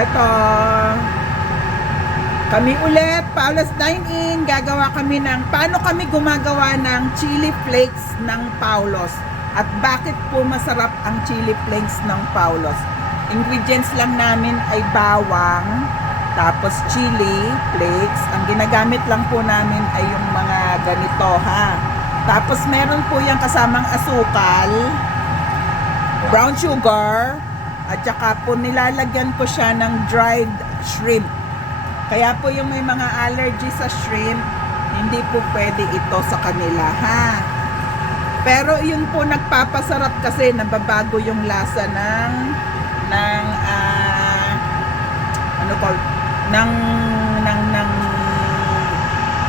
Ito, kami ulit, Paula's Dine-In. Gagawa kami ng, paano kami gumagawa ng chili flakes ng Paulos? At bakit po masarap ang chili flakes ng Paulos? Ingredients lang namin ay bawang, tapos chili flakes. Ang ginagamit lang po namin ay yung mga ganito, ha. Tapos meron po yung kasamang asukal, brown sugar, at saka po nilalagyan ko siya ng dried shrimp. Kaya po yung may mga allergy sa shrimp, hindi po pwede ito sa kanila, ha. Pero yun po nagpapasarap kasi nababago yung lasa ng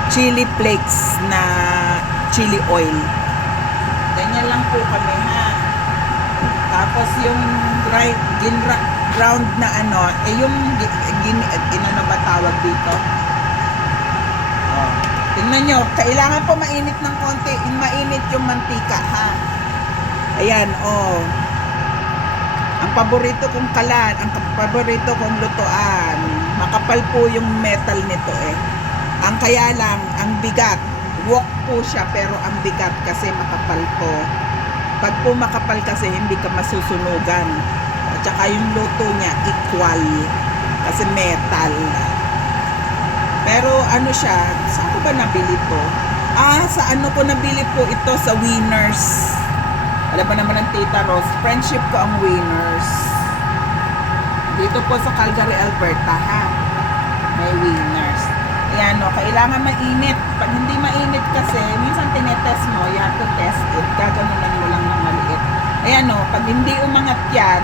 chili flakes na chili oil. Ganyan lang po kami, ha. Tapos yung ground na yung inano ba tawag dito? Oh. Tingnan nyo, kailangan po mainit ng konti, mainit yung mantika, ha. Ayan, oh. Ang paborito kong kalan, ang paborito kong lutuan, makapal po yung metal nito eh. Ang kaya lang, ang bigat, wok po siya pero ang bigat kasi makapal po. Pag po makapal kasi hindi ka masusunugan. At saka yung luto niya equal kasi metal. Pero ano siya, saan ko ba nabili to? Sa ano ko nabili po ito? Sa Winners. Alam mo naman ang Tita Rose, friendship ko ang Winners. Dito po sa Calgary, Alberta, ha. May Winners. Ayan, kailangan mainit. Pag hindi mainit kasi, minsan tinetest mo, you have to test it. Gaganunan mo lang ng maliit. Ayan, pag hindi umangat yan,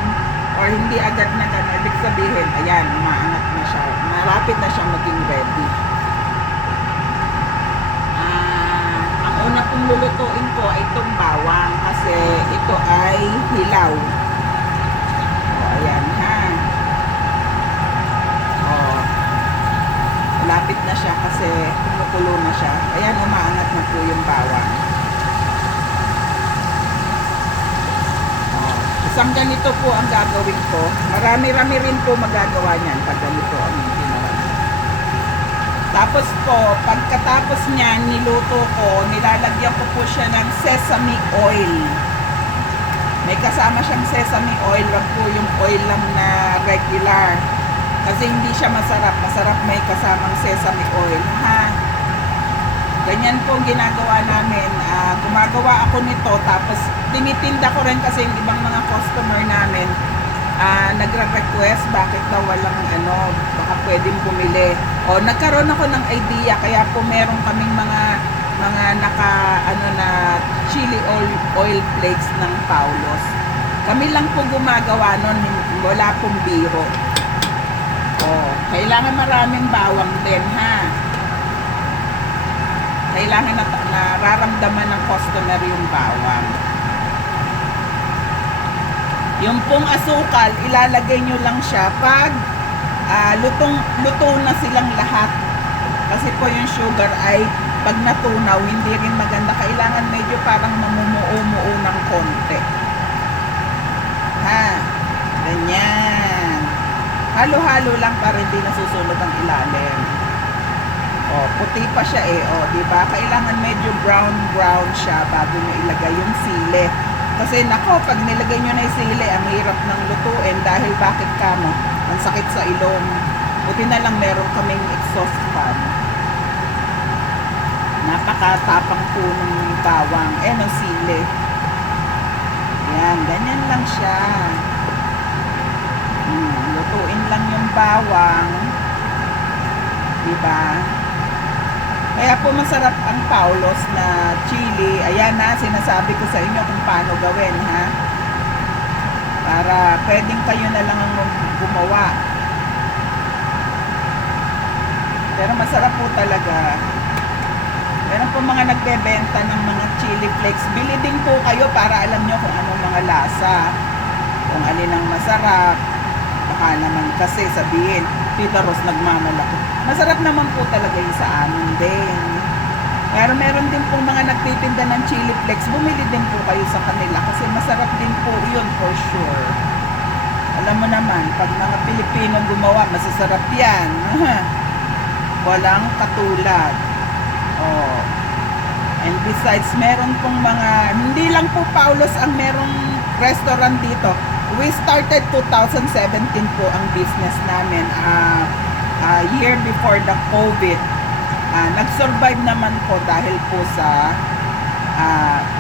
or hindi agad na gano'n, ibig sabihin, ayan, umaangat na siya. Malapit na siya maging ready. Ang una kong lulutuin ko ay itong bawang kasi ito ay hilaw. Ayan, ha. Malapit na siya kasi kumukulo na siya. Ayan, umaangat na po yung bawang. Isang ganito po ang gagawin ko. Marami-rami rin po magagawa niyan pag ganito ang ginawa. Tapos po, pagkatapos niyan, niluto ko, nilalagyan ko po siya ng sesame oil. May kasama siyang sesame oil, wag po yung oil lang na regular. Kasi hindi siya masarap. Masarap may kasamang sesame oil, ha. Ganyan po ginagawa namin. Gumagawa ako nito. Tapos tinitinda ko rin kasi yung ibang mga customer namin nagre-request bakit daw walang baka pwedeng bumili. Nagkaroon ako ng idea. Kaya po meron kaming mga na chili oil flakes ng Paulos. Kami lang po gumagawa nun. Wala pong biro. Kailangan maraming bawang din, ha. Kailangan nararamdaman ng customer yung bawang. Yung pong asukal, ilalagay nyo lang siya pag luto na silang lahat. Kasi po yung sugar ay pag natunaw, hindi rin maganda. Kailangan medyo parang mamumuo-muo ng konti. Ha? Ganyan. Halo-halo lang para hindi nasusunog ang ilalim. Puti pa siya di ba? Kailangan medyo brown siya bago nyo ilagay yung sili. Kasi nako, pag nilagay nyo na yung sili, ang hirap ng lutuin dahil bakit kamo? Ang sakit sa ilong. Buti na lang meron kaming exhaust fan. Napakatapang po ng bawang. Ng sili. Yan, ganyan lang siya. Lutuin lang yung bawang. Diba? Kaya po masarap ang Paulos na chili. Ayan na, sinasabi ko sa inyo kung paano gawin, ha? Para pwedeng kayo na lang ang gumawa. Pero masarap po talaga. Meron po mga nagbebenta ng mga chili flakes. Bili din po kayo para alam nyo kung anong mga lasa. Kung alin ang masarap. Baka naman kasi sabihin, Tita Rose nagmamalaki. Masarap naman po talaga yung sa amin din. Pero meron din po mga nagtitinda ng chili flakes. Bumili din po kayo sa kanila kasi masarap din po yun for sure. Alam mo naman, pag mga Pilipino gumawa, masasarap yan. Walang katulad. Oh. And besides, meron pong mga, hindi lang po Paulos ang merong restaurant dito. We started 2017 po ang business namin. Year before the COVID. Nag-survive naman po dahil po sa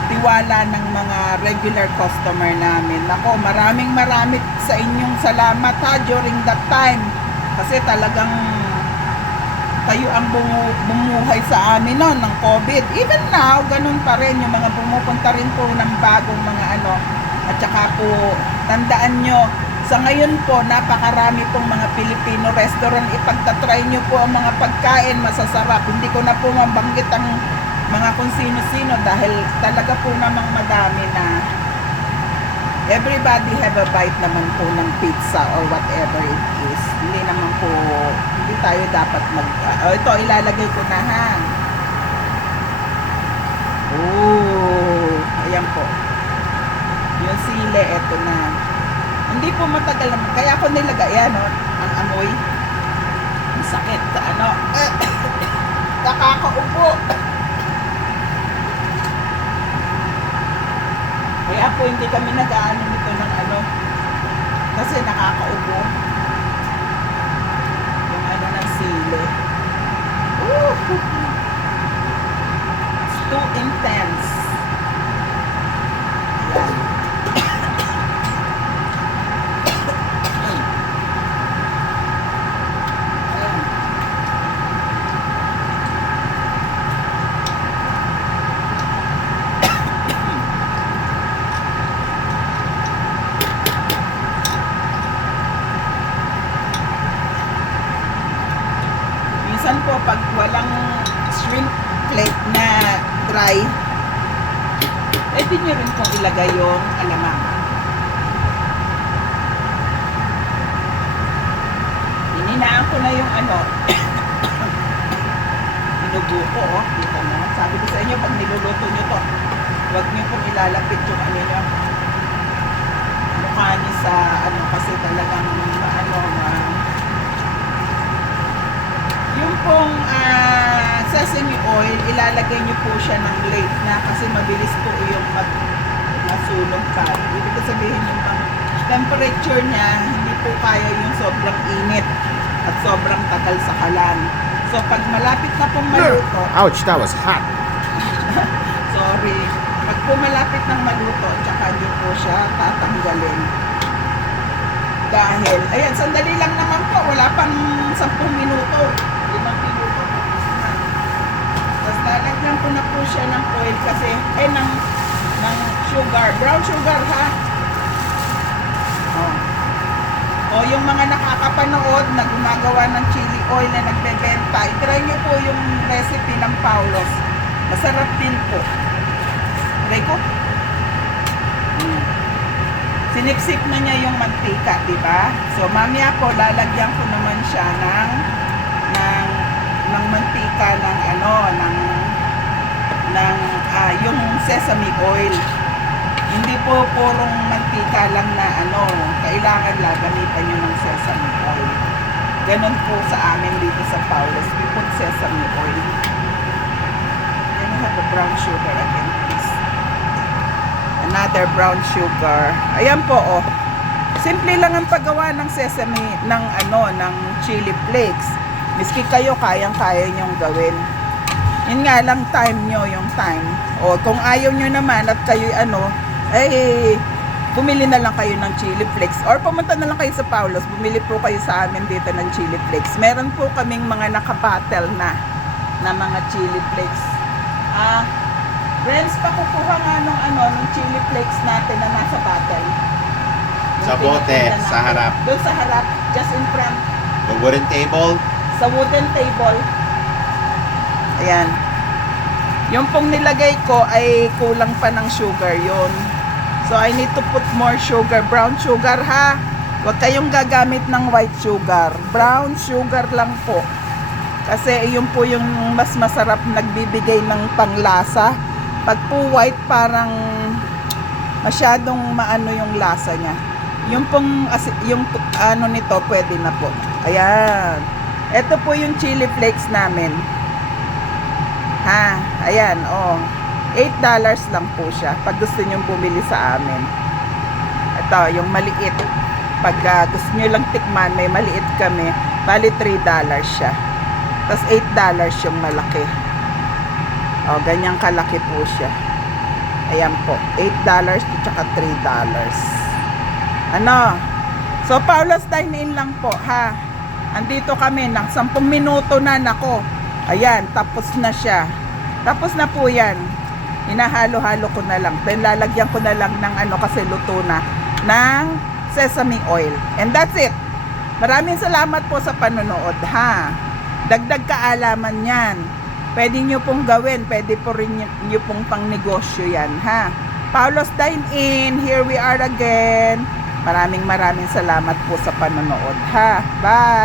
tiwala ng mga regular customer namin. Nako, maraming sa inyong salamat during that time. Kasi talagang kayo ang bumuhay sa amin noon ng COVID. Even now, ganun pa rin yung mga pumupunta rin po ng bagong mga ano. At saka po, tandaan nyo, sa ngayon po, napakarami pong mga Filipino restaurant. Ipagtatry nyo po ang mga pagkain, masasarap. Hindi ko na po mabanggit ang mga kung sino-sino dahil talaga po namang madami na everybody have a bite naman po ng pizza or whatever it is. Hindi naman po, hindi tayo dapat ito, ilalagay ko na ha. Oh, ayan po. Yung sile, eto na. Hindi po matagal naman. Kaya ako nilagay, ano, ang amoy. Ang sakit sa ano. Nakakaupo. Kaya po hindi kami nag-aano nito ng ano. Kasi nakakaupo. Yung ano ng sili. It's too intense. Ayan. Minsan po pag walang shrimp plate na dry, pwede nyo rin pong ilagay yung alamang. Hininaan ko na yung ano, inubo ko, oh, dito na. Sabi ko sa inyo, pag niluluto nyo to, huwag nyo pong ilalapit yung ano nyo, mukha nyo sa ano, kasi talagang ano, yung pong sesame oil, ilalagay nyo po siya ng late na kasi mabilis po yung masunog pa. Ibig ko sabihin yung pang temperature niya, hindi po kaya yung sobrang init at sobrang tagal sa kalan. So pag malapit na pong maluto, Ouch, that was hot. sorry, pag po malapit ng maluto, tsaka nyo po siya tatanggalin. Dahil, ayan, sandali lang naman po, wala pang 10 minuto. 5 minuto. Tapos lalagyan ko na po siya ng oil kasi, ng sugar. Brown sugar, ha? O yung mga nakakapanood na gumagawa ng chili oil na nagbebenta, itry nyo po yung recipe ng Paulos. Masarap din po. Try ko? Sinipsip na niya yung mantika, di ba? So mamaya po lalagyan ko naman siya ng mantika ng ano, yung sesame oil. Hindi po purong mantika lang na ano, kailangan gamitan nyo ng sesame oil. Ganon po sa amin dito sa Paulos. We put sesame oil. Then we have the brown sugar again, please. Another brown sugar. Ayan po, oh. Simple lang ang paggawa ng sesame, ng chili flakes. Miski kayo, kayang-kaya nyong gawin. Yun nga lang, time nyo, yung time. O, kung ayaw nyo naman at kayo, bumili na lang kayo ng chili flakes. Or pumunta na lang kayo sa Paulos, bumili po kayo sa amin dito ng chili flakes. Meron po kaming mga nakabattle na mga chili flakes. Friends, pakukuha nga nung chili flakes natin na nasa bottle. Sa bote, sa harap. Doon sa harap, just in front. The wooden table. Sa wooden table. Ayan. Yung pong nilagay ko ay kulang pa ng sugar yon. So I need to put more sugar. Brown sugar, ha. Huwag kayong gagamit ng white sugar. Brown sugar lang po. Kasi yun po yung mas masarap nagbibigay ng panglasa. Pag po white, parang masyadong maano yung lasa niya. Yung pong, yung ano nito, pwede na po. Ayan. Ito po yung chili flakes namin. Ha, ayan, oh. $8 lang po siya pag gusto nyo bumili sa amin. Ito, yung maliit. Pag gusto nyo lang tikman, may maliit kami. Bali, $3 siya. Tapos $8 yung malaki. O, ganyang kalaki po siya. Ayan po. $8 at saka $3. Ano? So, Paolo's Dine-In lang po, ha? Andito kami ng 10 minuto na, nako. Ayan, tapos na siya. Tapos na po yan. Hinahalo-halo ko na lang. Then, lalagyan ko na lang ng ano kasi luto na, ng sesame oil. And that's it. Maraming salamat po sa panonood, ha? Dagdag kaalaman yan. Pwede nyo pong gawin. Pwede po rin nyo pong pang negosyo yan, ha? Paolo's Dine-In. Here we are again. Maraming salamat po sa panonood, ha? Bye!